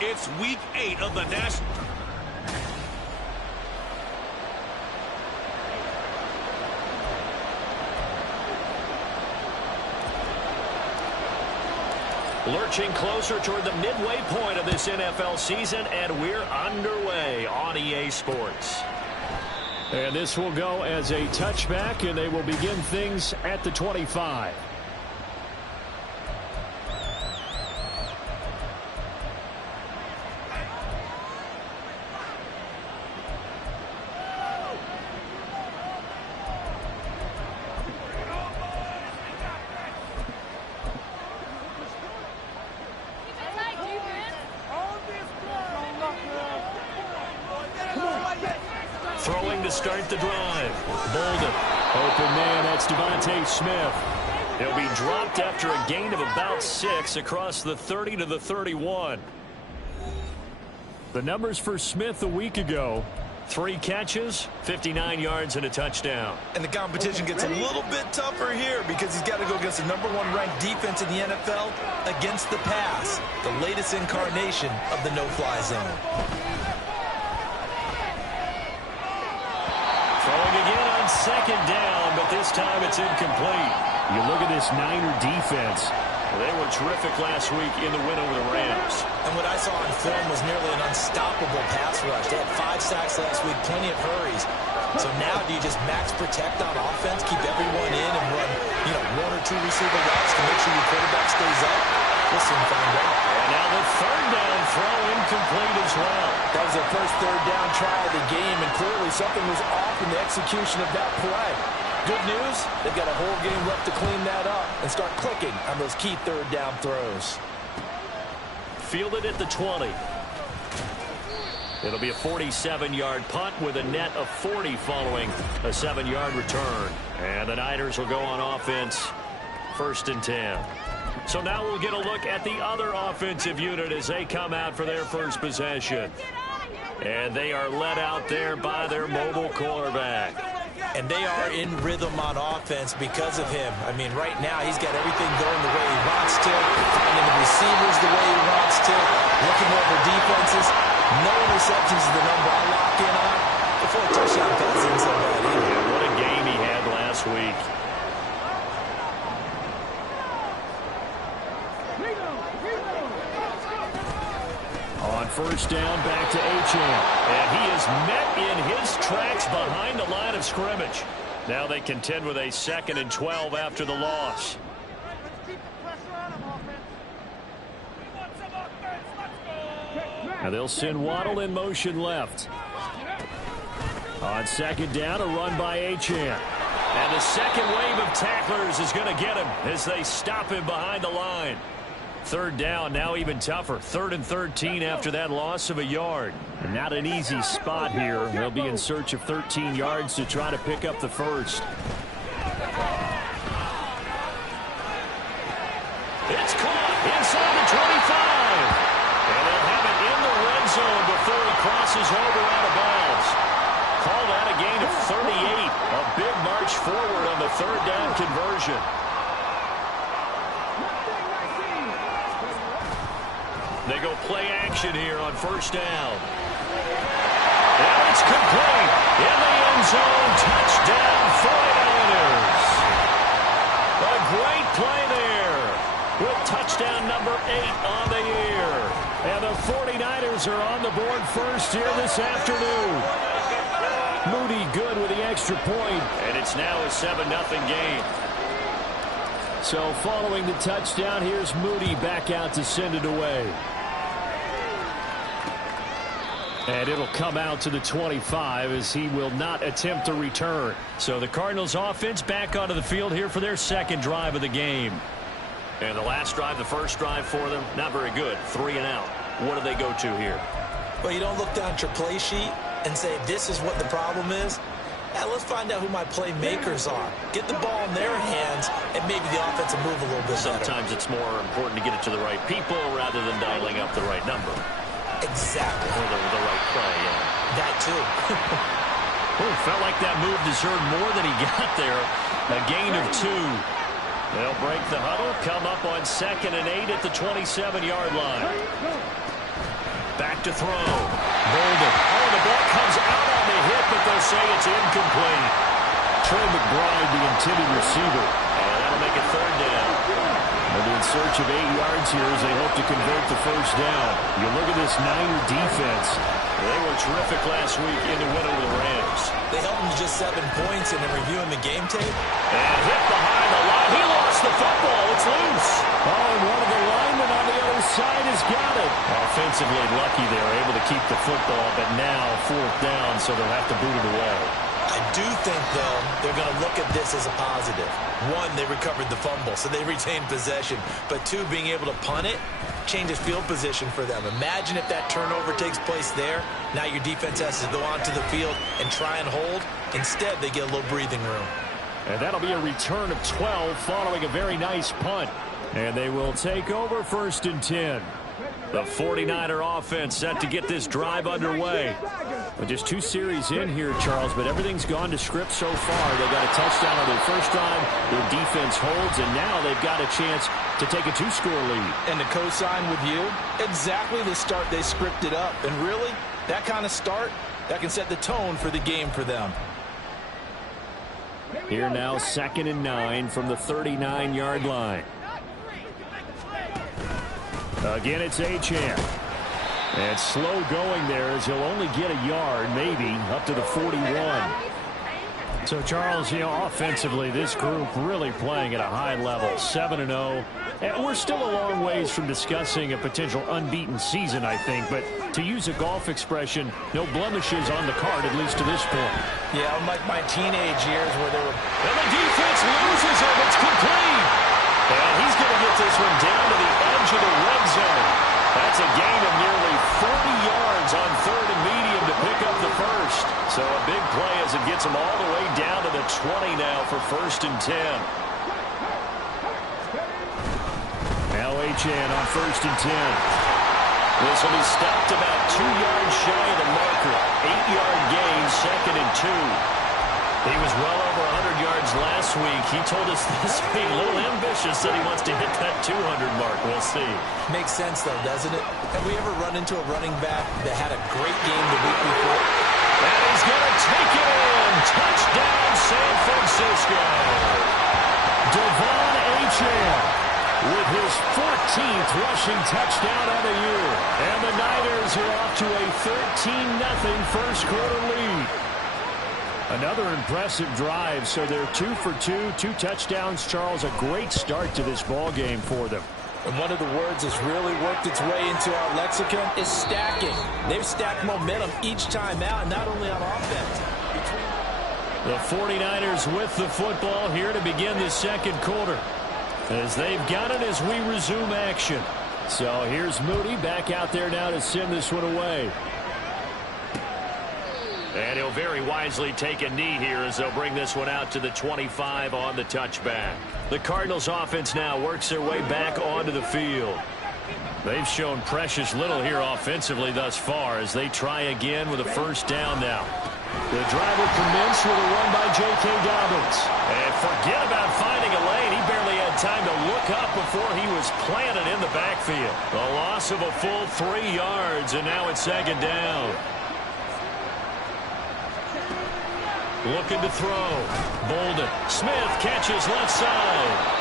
It's week 8 of the National. Lurching closer toward the midway point of this NFL season, and we're underway on EA Sports. And this will go as a touchback, and they will begin things at the 25. Throwing to start the drive. Bolden. Open man, that's Devontae Smith. He'll be dropped after a gain of about 6 across the 30 to the 31. The numbers for Smith a week ago. 3 catches, 59 yards, and a touchdown. And the competition gets a little bit tougher here because he's got to go against the #1 ranked defense in the NFL against the pass, the latest incarnation of the no-fly zone. Throwing again on 2nd down, but this time it's incomplete. You look at this Niner defense. They were terrific last week in the win over the Rams. And what I saw on film was nearly an unstoppable pass rush. They had 5 sacks last week, plenty of hurries. So now do you just max protect on offense, keep everyone in, and run 1 or 2 receiver routes to make sure your quarterback stays up? We'll soon find out. And now the 3rd down throw incomplete as well. That was their first 3rd down try of the game, and clearly something was off in the execution of that play. Good news, they've got a whole game left to clean that up and start clicking on those key 3rd down throws. Fielded at the 20. It'll be a 47-yard punt with a net of 40 following a 7-yard return. And the Niners will go on offense 1st and 10. So now we'll get a look at the other offensive unit as they come out for their first possession. And they are led out there by their mobile quarterback. And they are in rhythm on offense because of him. I mean, right now, he's got everything going the way he wants to, finding the receivers the way he wants to, looking over defenses. No interceptions is the number I lock in on before a touchdown pass in somebody. Yeah, what a game he had last week. On 1st down, back to Achane. And he is met in his tracks behind the line of scrimmage. Now they contend with a 2nd and 12 after the loss. Now they'll send Waddle in motion left. On 2nd down, a run by Achane. And the second wave of tacklers is going to get him as they stop him behind the line. 3rd down, now even tougher. 3rd and 13 after that loss of a yard. And not an easy spot here. They'll be in search of 13 yards to try to pick up the first. It's caught inside the 25. And they'll have it in the red zone before he crosses over out of bounds. Called out a gain of 38. A big march forward on the 3rd down conversion. They go play action here on 1st down. And it's complete. In the end zone, touchdown 49ers. A great play there with touchdown number 8 on the year. And the 49ers are on the board first here this afternoon. Moody good with the extra point. And it's now a 7-0 game. So following the touchdown, here's Moody back out to send it away. And it'll come out to the 25 as he will not attempt to return. So the Cardinals offense back onto the field here for their 2nd drive of the game. And the last drive, the first drive for them, not very good. 3 and out. What do they go to here? Well, you don't look down at your play sheet and say, this is what the problem is. Yeah, let's find out who my playmakers are. Get the ball in their hands, and maybe the offense will move a little bit better. Sometimes it's more important to get it to the right people rather than dialing up the right number. Exactly. Or the right play, yeah. That too. Felt like that move deserved more than he got there. A gain of 2. They'll break the huddle, come up on 2nd and 8 at the 27-yard line. to throw. Bolden. Oh, the ball comes out on the hit, but they'll say it's incomplete. Trey McBride, the intended receiver. And that'll make it third down. They'll be in search of 8 yards here as they hope to convert the first down. You look at this Niner defense. They were terrific last week in the win over the Rams. They held them to just 7 points, and in reviewing the game tape. And hit behind the line. He lost the football. It's loose. Oh, and one of the linemen on the other side has got it. Offensively lucky they were able to keep the football, but now 4th down, so they'll have to boot it away. I do think, though, they're going to look at this as a positive. 1, they recovered the fumble, so they retained possession. But 2, being able to punt it changes field position for them. Imagine if that turnover takes place there. Now your defense has to go onto the field and try and hold. Instead, they get a little breathing room. And that'll be a return of 12 following a very nice punt. And they will take over 1st and 10. The 49er offense set to get this drive underway. Well, just 2 series in here, Charles, but everything's gone to script so far. They got a touchdown on their first drive. Their defense holds, and now they've got a chance to take a 2-score lead. And to co-sign with you, exactly the start they scripted up. And really, that kind of start, that can set the tone for the game for them. Here now, 2nd and 9 from the 39-yard line. Again, it's Achane. And slow going there as he'll only get a yard, maybe, up to the 41. So, Charles, offensively, this group really playing at a high level, 7-0. And we're still a long ways from discussing a potential unbeaten season, I think. But to use a golf expression, no blemishes on the card, at least to this point. Yeah, unlike my teenage years where they were... And the defense loses him. It's complete. And he's going to get this one down to the edge of the red zone. That's a gain of nearly 40 yards on 3rd and medium to pick up the first. So a big play as it gets him all the way down to the 20 now for 1st and 10. Now Achane on 1st and 10. This will be stopped about 2 yards shy of the marker. 8-yard gain, 2nd and 2. He was well over 100 yards last week. He told us this week, a little ambitious, that he wants to hit that 200 mark. We'll see. Makes sense, though, doesn't it? Have we ever run into a running back that had a great game the week before? And he's going to take it in. Touchdown, San Francisco. Devon Achane with his 14th rushing touchdown of the year. And the Niners are off to a 13-0 first-quarter lead. Another impressive drive, so they're 2 for 2, 2 touchdowns. Charles, a great start to this ball game for them. And one of the words that's really worked its way into our lexicon is stacking. They've stacked momentum each time out, and not only on offense. The 49ers with the football here to begin the 2nd quarter, as they've got it as we resume action. So here's Moody back out there now to send this one away. And he'll very wisely take a knee here as they'll bring this one out to the 25 on the touchback. The Cardinals offense now works their way back onto the field. They've shown precious little here offensively thus far as they try again with a 1st down now. The drive will commence with a run by J.K. Dobbins. And forget about finding a lane. He barely had time to look up before he was planted in the backfield. A loss of a full 3 yards, and now it's 2nd down. Looking to throw. Bolden. Smith catches left side.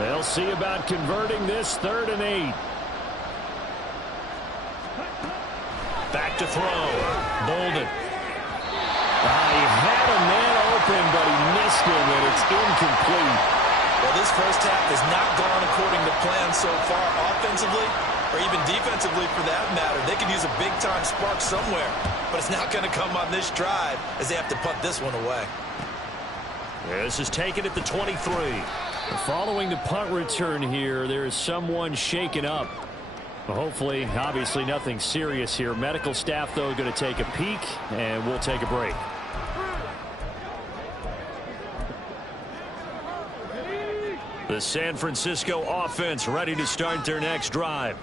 They'll see about converting this 3rd and 8. Back to throw. Bolden. He had a man open, but he missed him, and it's incomplete. Well, this first half has not gone according to plan so far offensively or even defensively for that matter. They could use a big-time spark somewhere, but it's not going to come on this drive as they have to punt this one away. This is taken at the 23. Following the punt return here, there is someone shaken up. Well, hopefully, obviously nothing serious here. Medical staff, though, going to take a peek, and we'll take a break. The San Francisco offense ready to start their next drive.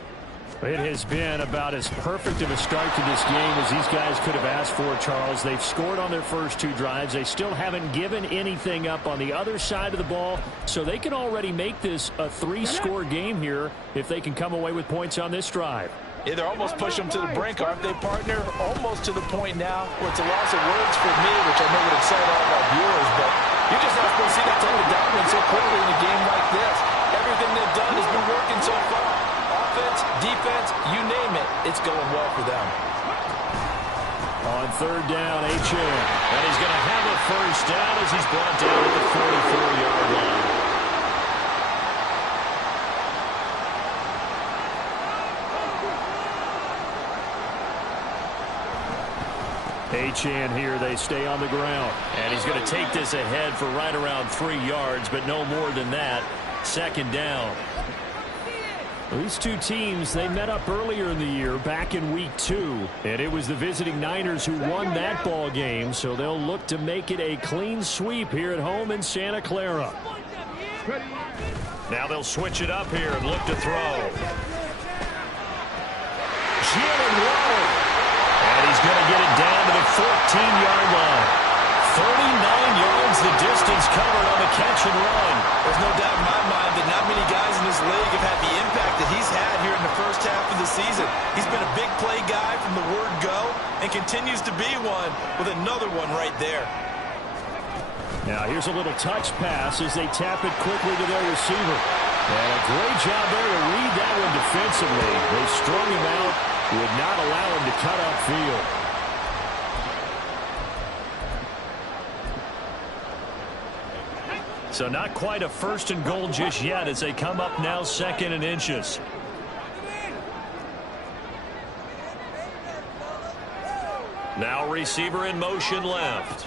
It has been about as perfect of a start to this game as these guys could have asked for, Charles. They've scored on their first 2 drives. They still haven't given anything up on the other side of the ball, so they can already make this a 3-score game here if they can come away with points on this drive. Yeah, they're almost pushing them to the brink, aren't they, partner? Almost to the point now where it's a loss of words for me, which I know would excite all of our viewers, but you just not supposed to see that type of dominance so quickly in a game like this. Everything they've done has been working so far. Offense, defense, you name it, it's going well for them. On 3rd down, Achane. And he's going to have a first down as he's brought down at the 44-yard line. Achane here, they stay on the ground. And he's going to take this ahead for right around 3 yards, but no more than that. 2nd down. These two teams, they met up earlier in the year, back in week 2. And it was the visiting Niners who won that ball game, so they'll look to make it a clean sweep here at home in Santa Clara. Now they'll switch it up here and look to throw. And he's going to get it down to the 14-yard line. 39 yards the distance covered on the catch and run. There's no doubt in my mind that not many guys in this league have had the impact that he's had here in the first half of the season. He's been a big play guy from the word go and continues to be one with another one right there. Now here's a little touch pass as they tap it quickly to their receiver. And a great job there to read that one defensively. They strung him out, would not allow him to cut upfield. So not quite a 1st and goal just yet as they come up now 2nd and inches. Now receiver in motion left.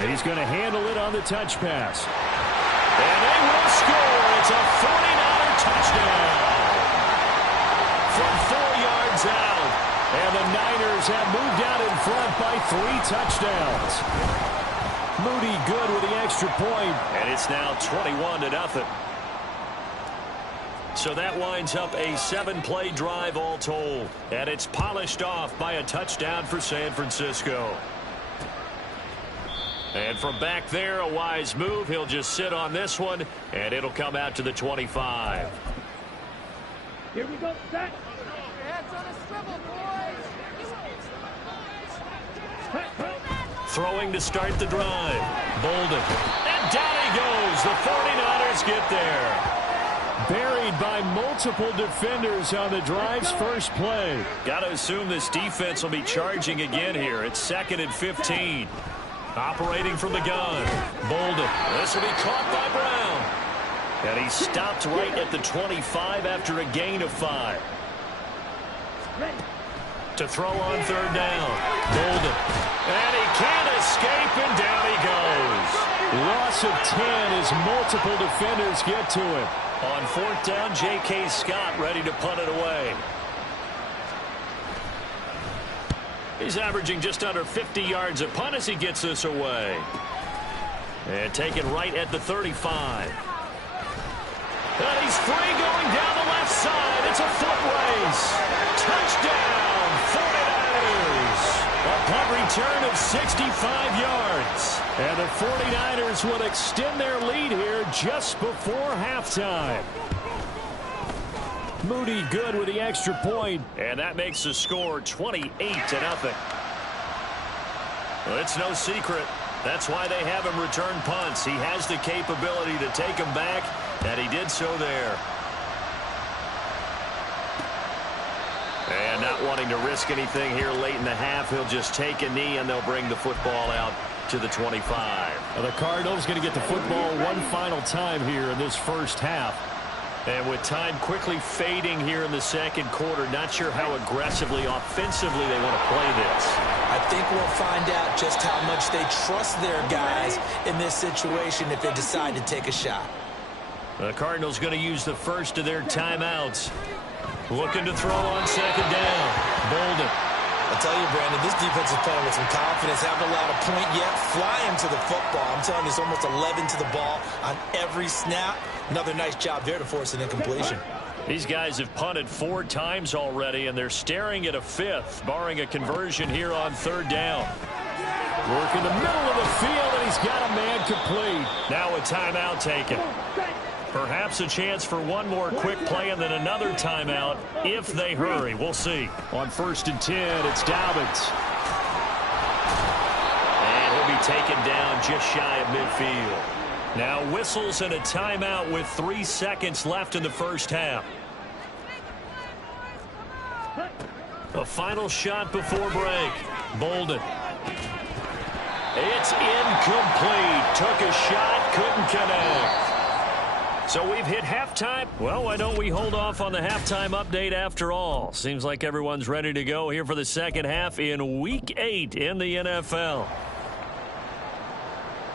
And he's going to handle it on the touch pass. And they will score. It's a 49er touchdown. From 4 yards out. And the Niners have moved out in front by 3 touchdowns. Moody good with the extra point. And it's now 21-0. So that winds up a 7-play drive all told. And it's polished off by a touchdown for San Francisco. And from back there, a wise move. He'll just sit on this one, and it'll come out to the 25. Here we go, set. Your heads on a swivel, boys. Throwing to start the drive. Bolden. And down he goes. The 49ers get there. Buried by multiple defenders on the drive's first play. Got to assume this defense will be charging again here. It's 2nd and 15. Operating from the gun. Bolden. This will be caught by Brown. And he stopped right at the 25 after a gain of 5. To throw on 3rd down. Bolden. And he can't escape, and down he goes. Loss of 10 as multiple defenders get to him. On 4th down, J.K. Scott ready to punt it away. He's averaging just under 50 yards a punt as he gets this away. And taken right at the 35. And he's free going down the left side. It's a foot race. Touchdown, 49ers. A punt return of 65 yards. And the 49ers will extend their lead here just before halftime. Moody good with the extra point. And that makes the score 28-0. Well, it's no secret. That's why they have him return punts. He has the capability to take them back, and he did so there. And not wanting to risk anything here late in the half, he'll just take a knee, and they'll bring the football out to the 25. Well, the Cardinals going to get the football one final time here in this first half. And with time quickly fading here in the 2nd quarter, not sure how aggressively, offensively they want to play this. I think we'll find out just how much they trust their guys in this situation if they decide to take a shot. The Cardinals going to use the first of their timeouts. Looking to throw on 2nd down. Bolden. I'll tell you, Brandon, this defense is playing with some confidence. Haven't allowed a point yet. Flying to the football. I'm telling you, it's almost 11 to the ball on every snap. Another nice job there to force an incompletion. These guys have punted 4 times already, and they're staring at a 5th, barring a conversion here on 3rd down. Work in the middle of the field, and he's got a man complete. Now a timeout taken. Perhaps a chance for one more quick play and then another timeout if they hurry. We'll see. On 1st and 10, it's Dobbins. And he'll be taken down just shy of midfield. Now whistles and a timeout with 3 seconds left in the first half. A final shot before break. Bolden. It's incomplete. Took a shot, couldn't connect. So we've hit halftime. Well, why don't we hold off on the halftime update after all? Seems like everyone's ready to go here for the second half in Week 8 in the NFL.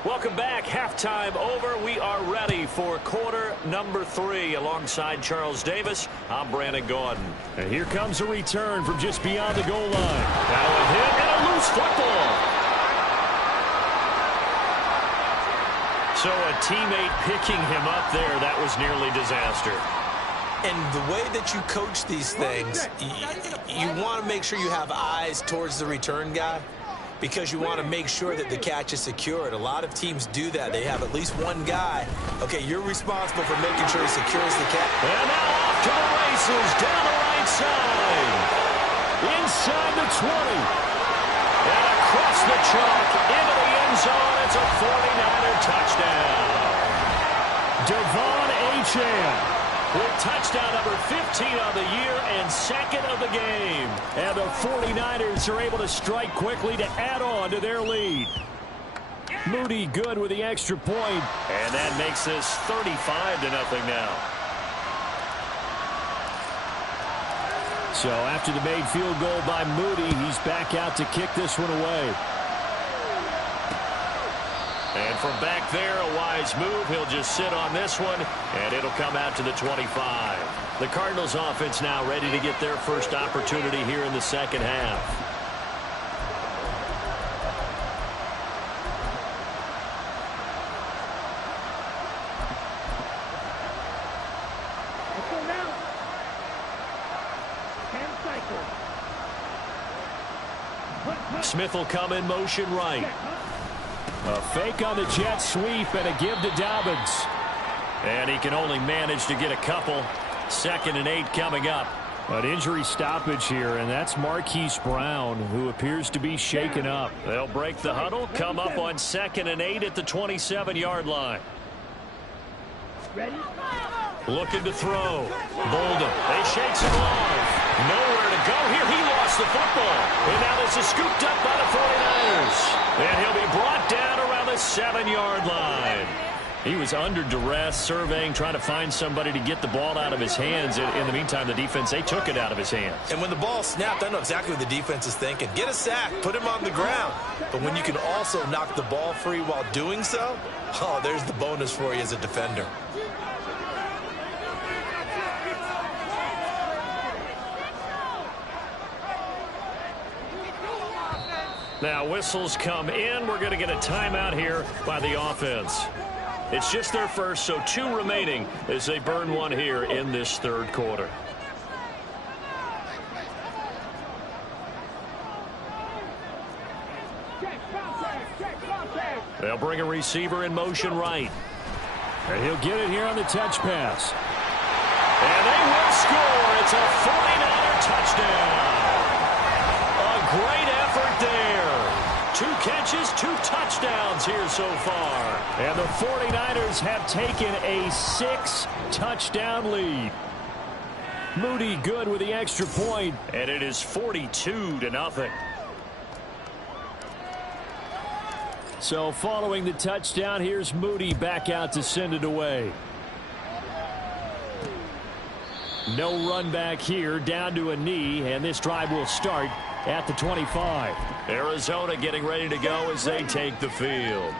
Welcome back. Halftime over. We are ready for quarter number 3. Alongside Charles Davis, I'm Brandon Gordon. And here comes a return from just beyond the goal line. Now a hit and a loose football. So a teammate picking him up there, that was nearly disaster. And the way that you coach these things, you want to make sure you have eyes towards the return guy because you want to make sure that the catch is secured. A lot of teams do that. They have at least one guy. Okay, you're responsible for making sure he secures the catch. And now off to the races, down the right side. Inside the 20. And across the chalk, into the end zone. It's a 49er touchdown. Devon Achane with touchdown number 15 on the year and 2nd of the game. And the 49ers are able to strike quickly to add on to their lead. Moody good with the extra point. And that makes this 35-0 now. So after the made field goal by Moody, he's back out to kick this one away. And from back there, a wise move. He'll just sit on this one, and it'll come out to the 25. The Cardinals offense now ready to get their first opportunity here in the second half. Smith will come in motion right. A fake on the jet sweep and a give to Dobbins. And he can only manage to get a couple. 2nd and 8 coming up. An injury stoppage here, and that's Marquise Brown, who appears to be shaken up. They'll break the huddle, come up on 2nd and 8 at the 27-yard line. Ready? Looking to throw. Bolden. They shake him off. Nowhere to go here. He lost the football. And now this is scooped up by the 49ers. And he'll be brought down around the 7-yard line. He was under duress, surveying, trying to find somebody to get the ball out of his hands. In the meantime, the defense, they took it out of his hands. And when the ball snapped, I know exactly what the defense is thinking. Get a sack, put him on the ground. But when you can also knock the ball free while doing so, oh, there's the bonus for you as a defender. Now whistles come in. We're going to get a timeout here by the offense. It's just their first, so 2 remaining as they burn one here in this 3rd quarter. They'll bring a receiver in motion right. And he'll get it here on the touch pass. And they will score. It's a 49er touchdown. A great effort there. 2 catches, 2 touchdowns here so far. And the 49ers have taken a 6-touchdown lead. Moody good with the extra point. And it is 42-0. So following the touchdown, here's Moody back out to send it away. No run back here, down to a knee, and this drive will start at the 25. Arizona getting ready to go as they take the field.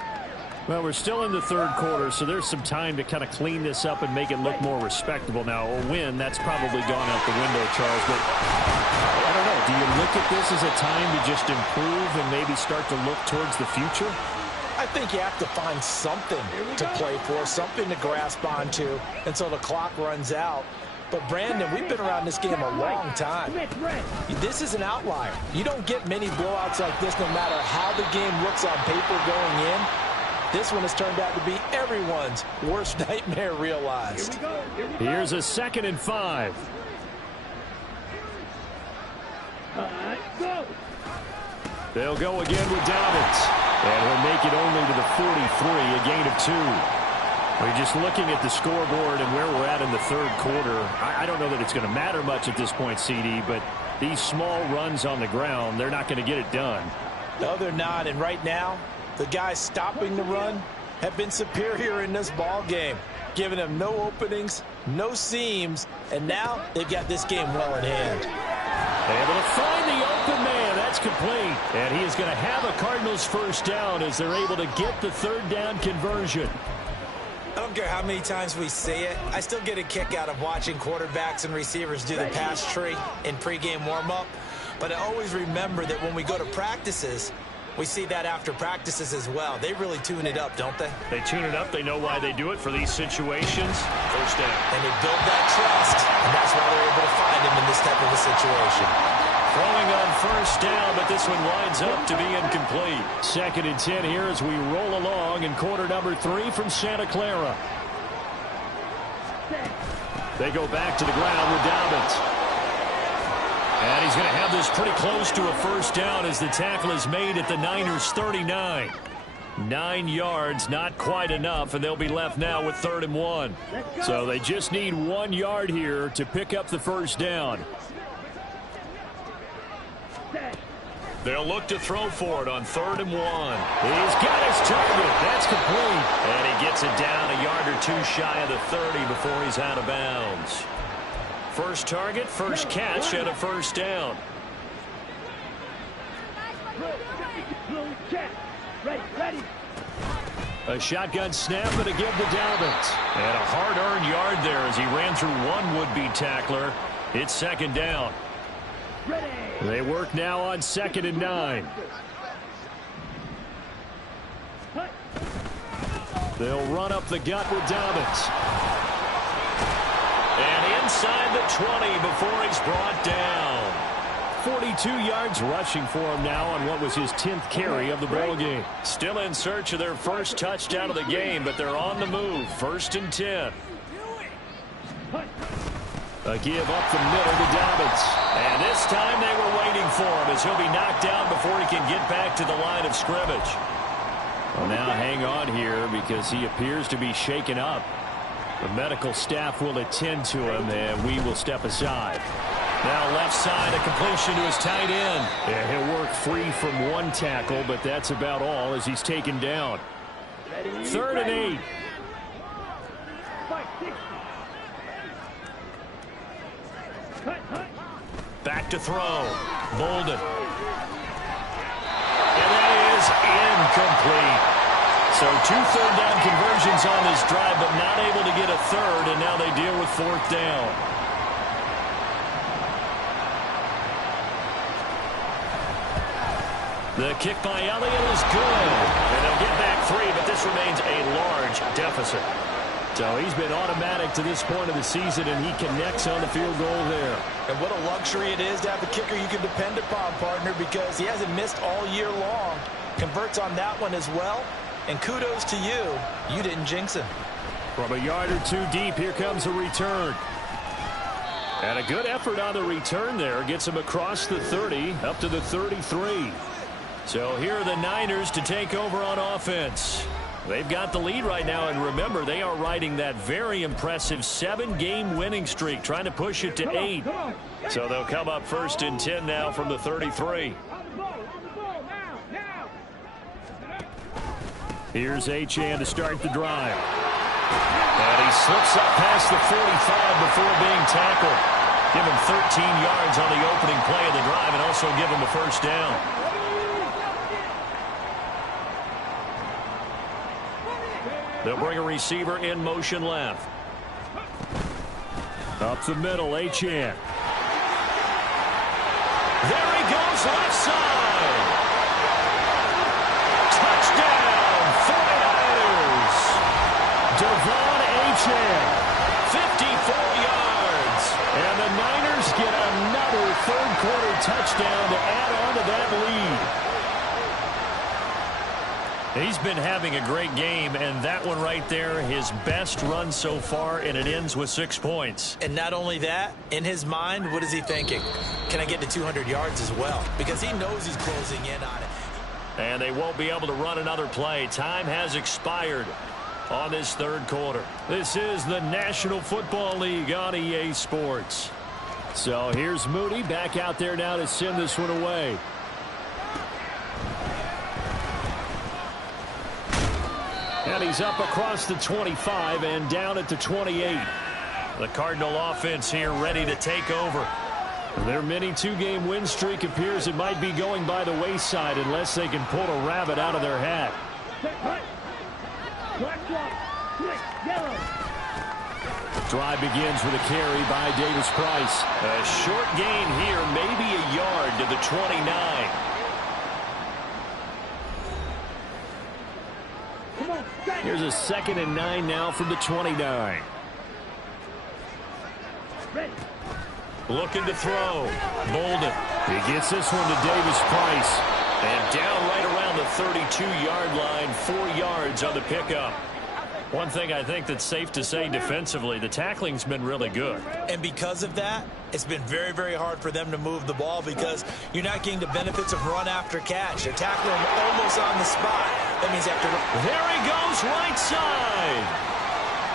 Well, we're still in the 3rd quarter, so there's some time to kind of clean this up and make it look more respectable. Now, a win, that's probably gone out the window, Charles, but I don't know. Do you look at this as a time to just improve and maybe start to look towards the future? I think you have to find something to play for, something to grasp onto until the clock runs out. But, Brandon, we've been around this game a long time. This is an outlier. You don't get many blowouts like this no matter how the game looks on paper going in. This one has turned out to be everyone's worst nightmare realized. Here's a 2nd and 5. They'll go again with Dobbins. And he'll make it only to the 43, a gain of 2. We're just looking at the scoreboard and where we're at in the 3rd quarter. I don't know that it's going to matter much at this point, CD, but these small runs on the ground, they're not going to get it done. No, they're not. And right now, the guys stopping the run have been superior in this ball game, giving them no openings, no seams, and now they've got this game well in hand. Able to find the open man. That's complete. And he is going to have a Cardinals first down as they're able to get the 3rd down conversion. I don't care how many times we see it. I still get a kick out of watching quarterbacks and receivers do the pass tree in pregame warm-up. But I always remember that when we go to practices, we see that after practices as well. They really tune it up, don't they? They tune it up. They know why they do it for these situations. First down. And they build that trust, and that's why they're able to find him in this type of a situation. Throwing on first down, but this one winds up to be incomplete. 2nd and 10 here as we roll along in quarter number 3 from Santa Clara. They go back to the ground with Dobbins. And he's going to have this pretty close to a first down as the tackle is made at the Niners' 39. 9 yards, not quite enough, and they'll be left now with 3rd and 1. So they just need 1 yard here to pick up the first down. They'll look to throw for it on 3rd and 1. He's got his target. That's complete. And he gets it down a yard or 2 shy of the 30 before he's out of bounds. First target, first catch, and a first down. A shotgun snap and a give to Dobbins. And a hard-earned yard there as he ran through one would-be tackler. It's 2nd down. They work now on 2nd and 9. They'll run up the gut with Dobbins. And inside the 20 before he's brought down. 42 yards rushing for him now on what was his 10th carry of the ball game. Still in search of their first touchdown of the game, but they're on the move. 1st and 10. A give up the middle to Dobbins. And this time they were waiting for him as he'll be knocked down before he can get back to the line of scrimmage. Well, now hang on here because he appears to be shaken up. The medical staff will attend to him, and we will step aside. Now left side, a completion to his tight end. Yeah, he'll work free from one tackle, but that's about all as he's taken down. 3rd and 8. Back to throw. Bolden. And that is incomplete. So 2 third down conversions on this drive, but not able to get a 3rd, and now they deal with 4th down. The kick by Elliott is good. And they'll get back 3, but this remains a large deficit. So he's been automatic to this point of the season, and he connects on the field goal there. And what a luxury it is to have a kicker you can depend upon, partner, because he hasn't missed all year long. Converts on that one as well. And kudos to you. You didn't jinx him. From a yard or 2 deep, here comes a return. And a good effort on the return there. Gets him across the 30, up to the 33. So here are the Niners to take over on offense. They've got the lead right now, and remember, they are riding that very impressive 7-game winning streak, trying to push it to 8. So they'll come up 1st and 10 now from the 33. Here's Achane to start the drive. And he slips up past the 45 before being tackled. Give him 13 yards on the opening play of the drive and also give him a first down. They'll bring a receiver in motion left. Up the middle, Achane. There he goes, left side. Touchdown, 49ers. Devon Achane, 54 yards. the Niners get another third-quarter touchdown to add on to that lead. He's been having a great game, and that one right there, his best run so far, and it ends with 6 points. And not only that, in his mind, what is he thinking? Can I get to 200 yards as well? Because he knows he's closing in on it. And they won't be able to run another play. Time has expired on this third quarter. This is the National Football League on EA Sports. So here's Moody back out there now to send this one away. And he's up across the 25 and down at the 28. The Cardinal offense here ready to take over. Their mini two-game win streak appears it might be going by the wayside unless they can pull a rabbit out of their hat. Drive begins with a carry by Davis-Price. A short gain here, maybe a yard to the 29. Here's a 2nd and 9 now from the 29. Looking to throw. Bolden. He gets this one to Davis-Price. And down right around the 32-yard line, 4 yards on the pickup. One thing I think that's safe to say defensively, the tackling's been really good. And because of that, it's been very, very hard for them to move the ball because you're not getting the benefits of run after catch. They're tackling him almost on the spot. That means after... There he goes, right side.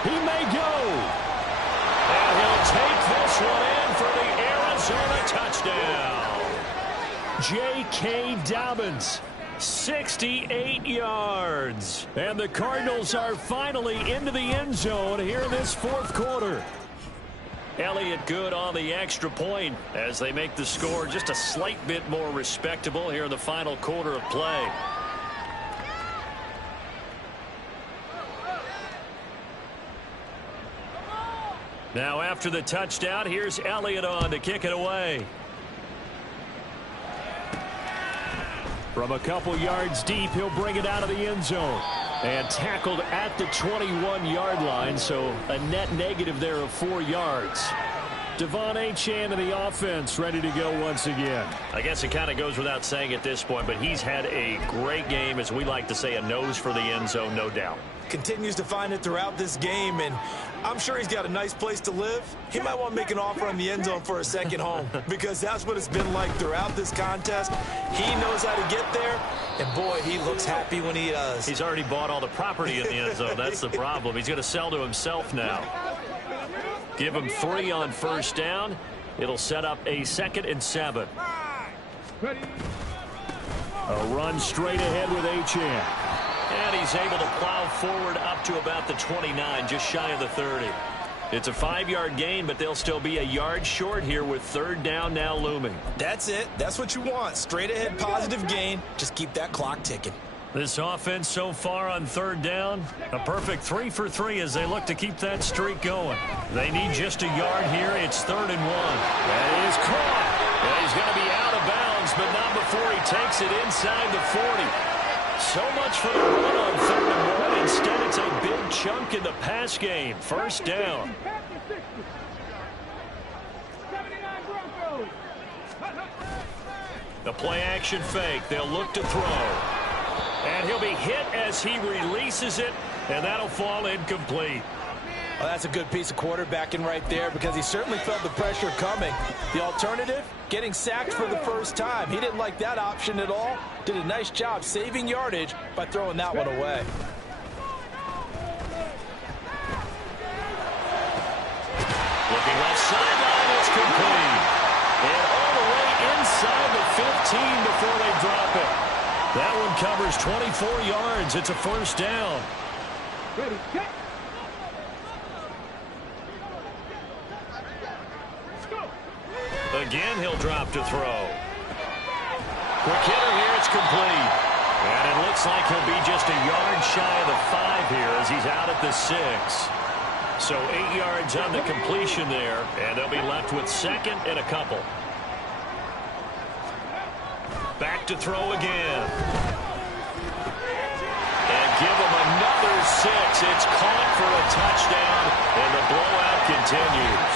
He may go. And he'll take this one in for the Arizona touchdown. J.K. Dobbins. 68 yards. And the Cardinals are finally into the end zone here in this fourth quarter. Elliott good on the extra point as they make the score just a slight bit more respectable here in the final quarter of play. Now after the touchdown, here's Elliott on to kick it away. From a couple yards deep, he'll bring it out of the end zone. And tackled at the 21-yard line, so a net negative there of 4 yards. Devon Achane and the offense ready to go once again. I guess it kind of goes without saying at this point, but he's had a great game, as we like to say, a nose for the end zone, no doubt. Continues to find it throughout this game, and I'm sure he's got a nice place to live. He might want to make an offer on the end zone for a second home because that's what it's been like throughout this contest. He knows how to get there, and boy, he looks happy when he does. He's already bought all the property in the end zone. That's the problem. He's going to sell to himself now. Give him 3 on first down. It'll set up a 2nd and 7. A run straight ahead with Achane. And he's able to plow forward up to about the 29, just shy of the 30. It's a 5-yard gain, but they'll still be a yard short here with 3rd down now looming. That's it. That's what you want. Straight ahead positive gain. Just keep that clock ticking. This offense so far on 3rd down, a perfect 3 for 3 as they look to keep that streak going. They need just a yard here. It's 3rd and 1. That is caught. And he's going to be out of bounds, but not before he takes it inside the 40. So much for the run on 3rd and 1. Instead, it's a big chunk in the pass game. First down. The play action fake. They'll look to throw. And he'll be hit as he releases it, and that'll fall incomplete. Well, that's a good piece of quarterbacking right there because he certainly felt the pressure coming. The alternative, getting sacked for the first time. He didn't like that option at all. Did a nice job saving yardage by throwing that one away. Looking left sideline, it's complete. And all the way inside the 15 before they drop it. That one covers 24 yards. It's a first down. Ready, set. Again, he'll drop to throw. Quick hitter here, it's complete. And it looks like he'll be just a yard shy of the 5 here as he's out at the 6. So 8 yards on the completion there, and they'll be left with 2nd and a couple. Back to throw again. And give him another 6. It's caught for a touchdown, and the blowout continues.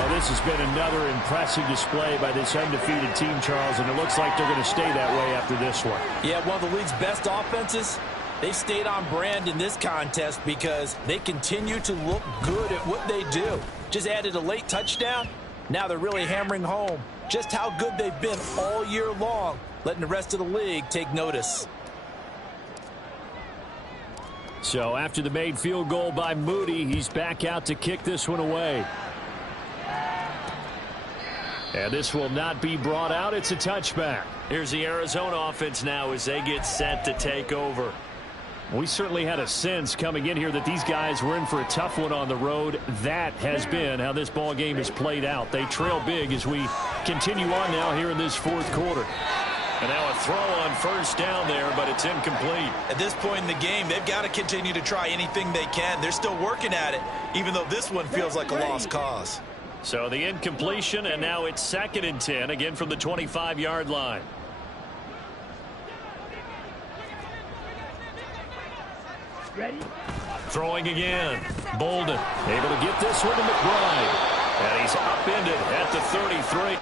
Well, this has been another impressive display by this undefeated team, Charles, and it looks like they're going to stay that way after this one. Yeah, one of the league's best offenses. They've stayed on brand in this contest because they continue to look good at what they do. Just added a late touchdown. Now they're really hammering home just how good they've been all year long, letting the rest of the league take notice. So after the made field goal by Moody, he's back out to kick this one away. And this will not be brought out. It's a touchback. Here's the Arizona offense now as they get set to take over. We certainly had a sense coming in here that these guys were in for a tough one on the road. That has been how this ball game has played out. They trail big as we continue on now here in this fourth quarter. And now a throw on first down there, but it's incomplete. At this point in the game, they've got to continue to try anything they can. They're still working at it, even though this one feels like a lost cause. So the incompletion, and now it's 2nd and 10, again from the 25-yard line. Ready? Throwing again. Bolden able to get this one to McBride. And he's upended at the 33.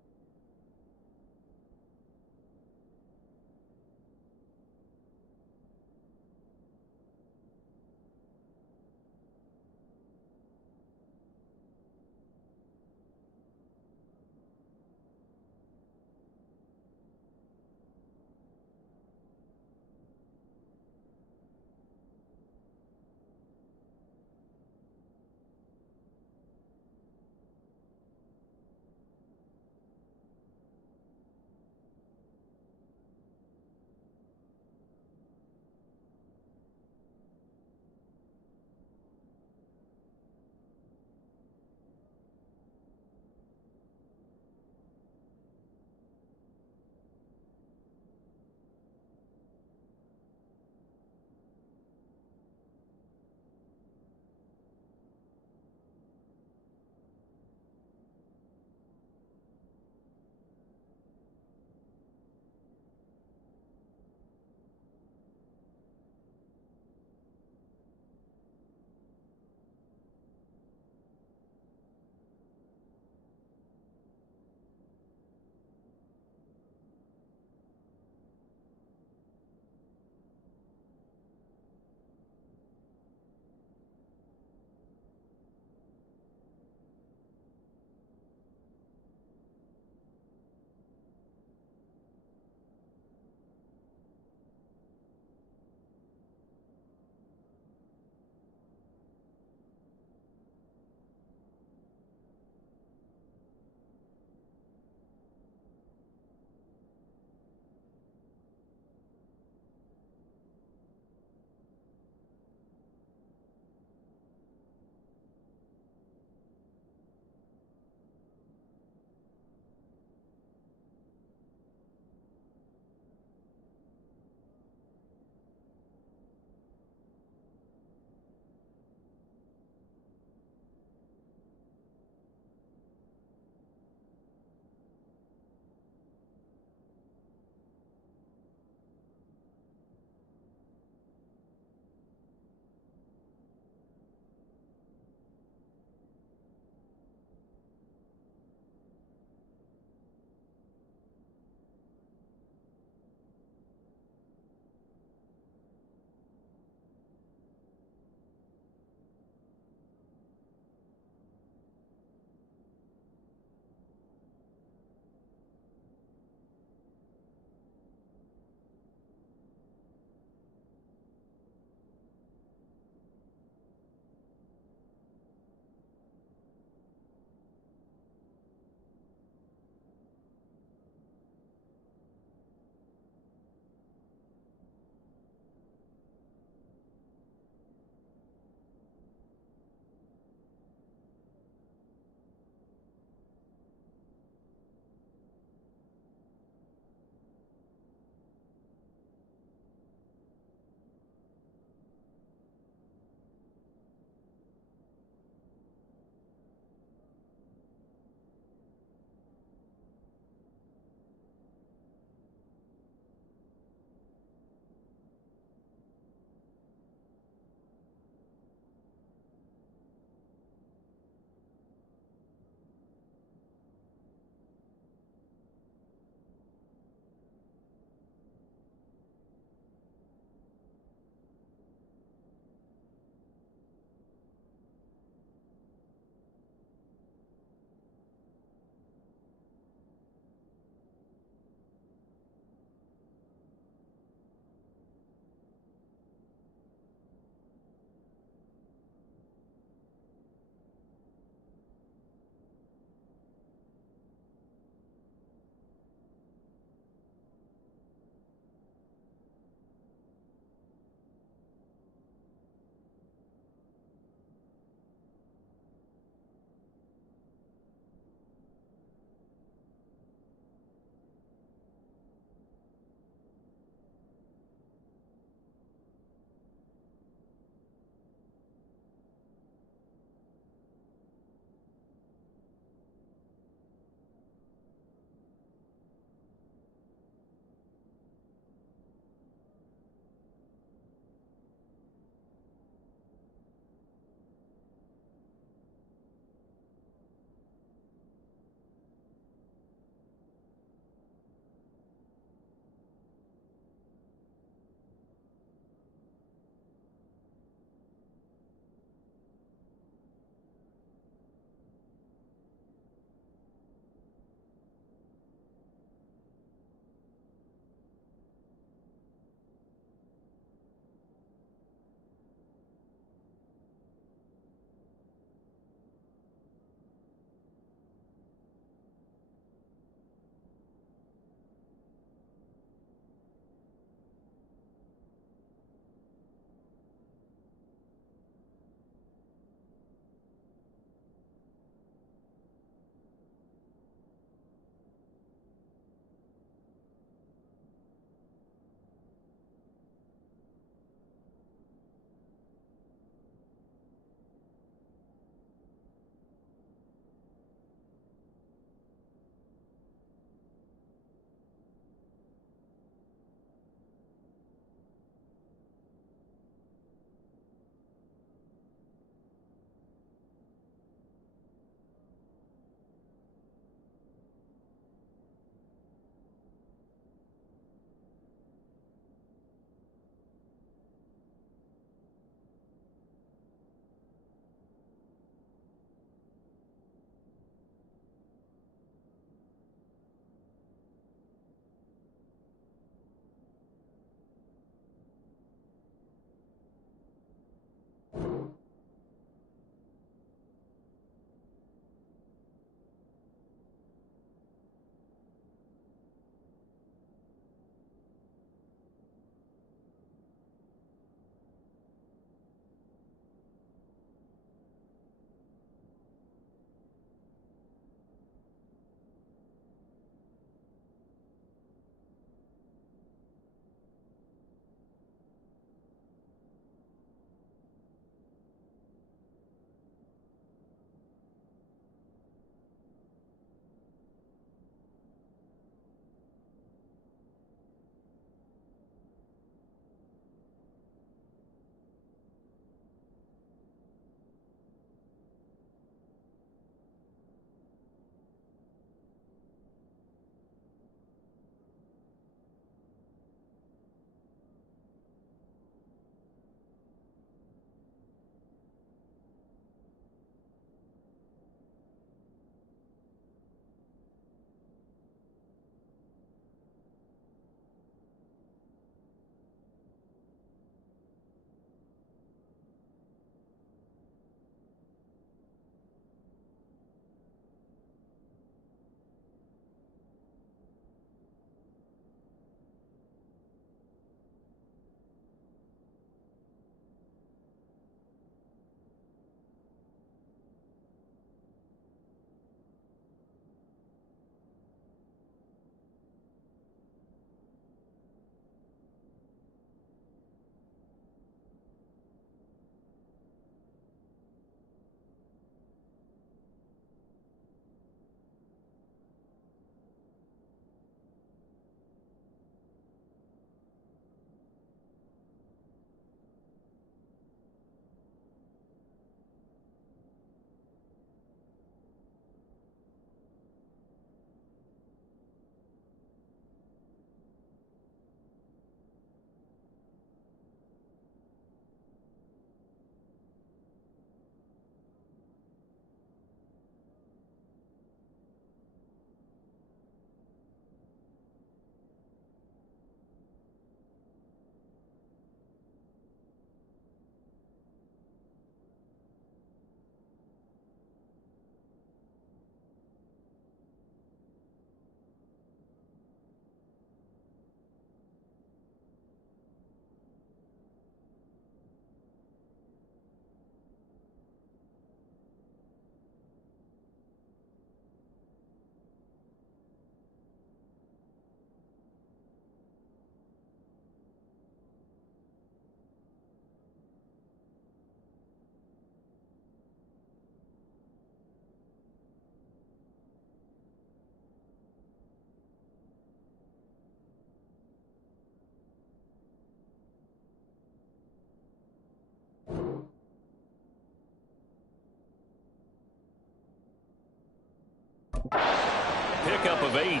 pickup of 8.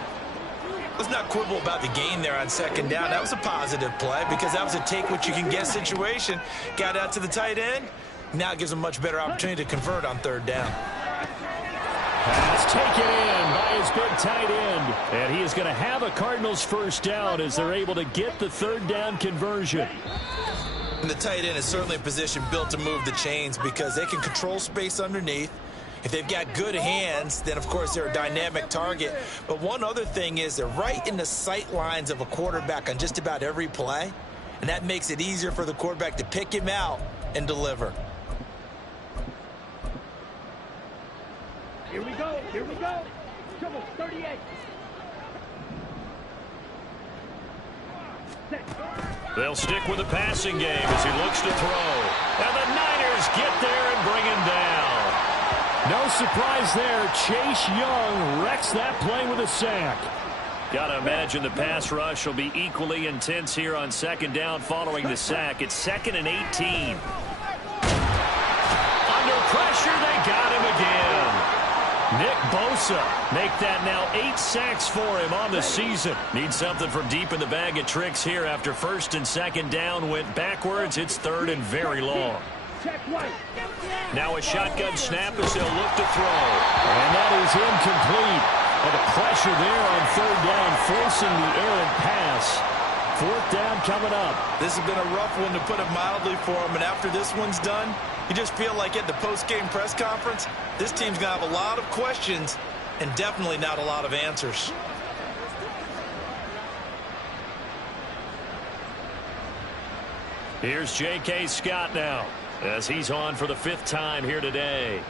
Let's not quibble about the gain there on second down. That was a positive play because that was a take-what-you-can-get situation. Got out to the tight end. Now it gives them a much better opportunity to convert on third down. Pass taken in by his big tight end. And he is going to have a Cardinals first down as they're able to get the third down conversion. And the tight end is certainly a position built to move the chains because they can control space underneath. If they've got good hands, then, of course, they're a dynamic target. But one other thing is they're right in the sight lines of a quarterback on just about every play, and that makes it easier for the quarterback to pick him out and deliver. Here we go. Here we go. Trouble 38. They'll stick with the passing game as he looks to throw. And the Niners get there and bring him down. No surprise there. Chase Young wrecks that play with a sack. Got to imagine the pass rush will be equally intense here on second down following the sack. It's 2nd and 18. Under pressure, they got him again. Nick Bosa make that now 8 sacks for him on the season. Need something from deep in the bag of tricks here after first and second down went backwards. It's 3rd and very long. Now a shotgun snap as they'll look to throw. And that is incomplete. And the pressure there on third down, forcing the errant pass. 4th down coming up. This has been a rough one, to put it mildly, for him. And after this one's done, you just feel like at the post-game press conference, this team's going to have a lot of questions and definitely not a lot of answers. Here's J.K. Scott now as he's on for the 5th time here today.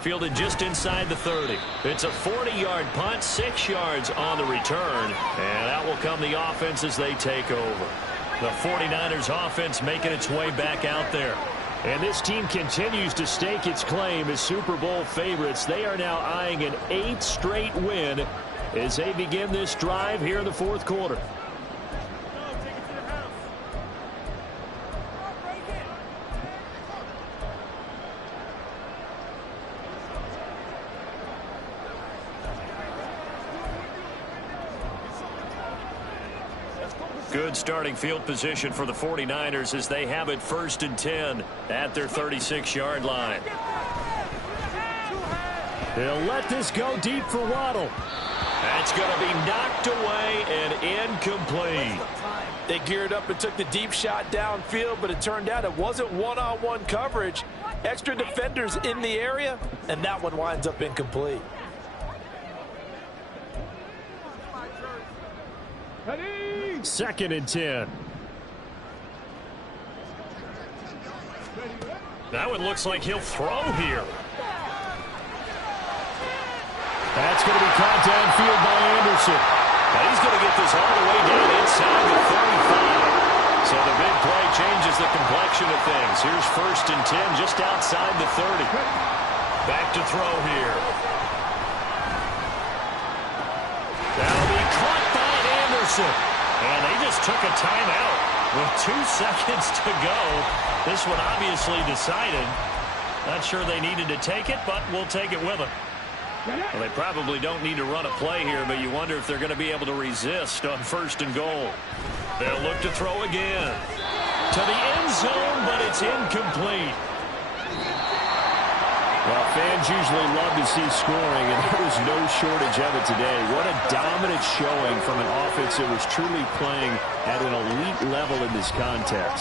Fielded just inside the 30. It's a 40-yard punt, 6 yards on the return, and out will come the offense as they take over. The 49ers offense making its way back out there. And this team continues to stake its claim as Super Bowl favorites. They are now eyeing an 8th straight win as they begin this drive here in the 4th quarter. Good starting field position for the 49ers as they have it 1st and 10 at their 36-yard line. They'll let this go deep for Waddle. That's going to be knocked away and incomplete. They geared up and took the deep shot downfield, but it turned out it wasn't one-on-one coverage. Extra defenders in the area, and that one winds up incomplete. Ready? 2nd and 10. That one looks like he'll throw here. That's going to be caught downfield by Anderson. And he's going to get this all the way down inside the 35. So the big play changes the complexion of things. Here's 1st and 10 just outside the 30. Back to throw here. That'll be caught by Anderson. And they just took a timeout with 2 seconds to go. This one obviously decided. Not sure they needed to take it, but we'll take it with them. Well, they probably don't need to run a play here, but you wonder if they're going to be able to resist on 1st and goal. They'll look to throw again. To the end zone, but it's incomplete. Well, fans usually love to see scoring, and there was no shortage of it today. What a dominant showing from an offense that was truly playing at an elite level in this contest.